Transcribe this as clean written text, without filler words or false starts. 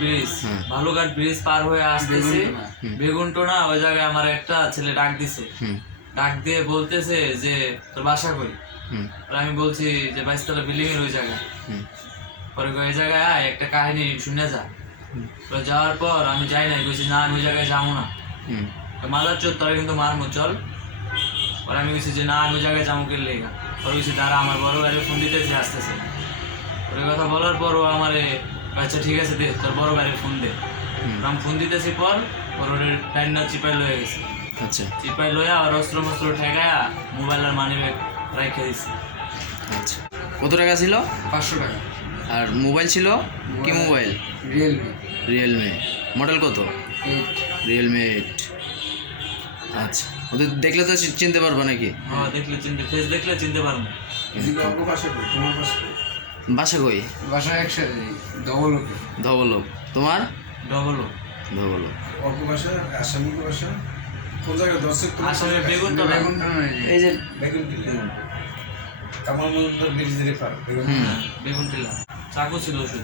Bridge, হুম। ভালুঘাট bridge পার হয়ে আসতেছি বেগুনটোনা, ওই জায়গায় আমার একটা ছেলে ডাক দিছে। হুম ডাক দিয়ে বলতেছে যে তোর বাসা কই। হুম পরে আমি বলছি যে বাইশতলা বিল্ডিং এর ওই জায়গায়। হুম পরে ওই জায়গায় আয়, একটা কাহিনী শুনে যা। পরে যাওয়ার পর আমি যাই নাই, বলছি না আমি ওই জায়গায় যাবো না। হুম মাদার চোর তোরা কিন্তু মারমু চল। পরে আমি বলছি যে না আমি ওই জায়গায় যাবো কেলে। পরে বলছি দাঁড়া আমার বড় ভাইয়ের ফোন দিতেছে, আসতেছে। ওই কথা বলার পর ও আমারে আচ্ছা ঠিক আছে দে তোর বড় ভাইয়ের ফোন দে। আমি ফোন দিতেছি পর ওর টাইনটা চিপাই লয়ে গেছে। আচ্ছা চিপাই লইয়া আর অস্ত্র মস্ত্র ঠেকায়া মোবাইল আর মানি ব্যাগ রেখে দিছি। আচ্ছা কত টাকা ছিল? 500 টাকা। আর মোবাইল ছিল কি মোবাইল? Realme Realme. মডেল কত? 8। রিয়েলমি 8। আচ্ছা ওদের দেখলে তো চিনতে পারবা নাকি? হ্যাঁ দেখলে চিনতে, ফেস দেখলে চিনতে পারবো। বাসা কই? বাসা একসাথে ডবল ওকে। ধবলক। তোমার? ডবল ধবলক। অল্প ভাষা আসামি ভাষা কোন জায়গায় দর্শক আসলে বেগুন তো এই যে বেগুন টিলা কামাল মজুমদার ব্রিজের পার বেগুন হুম বেগুন টিলা চাকু ছিল ওষুধ।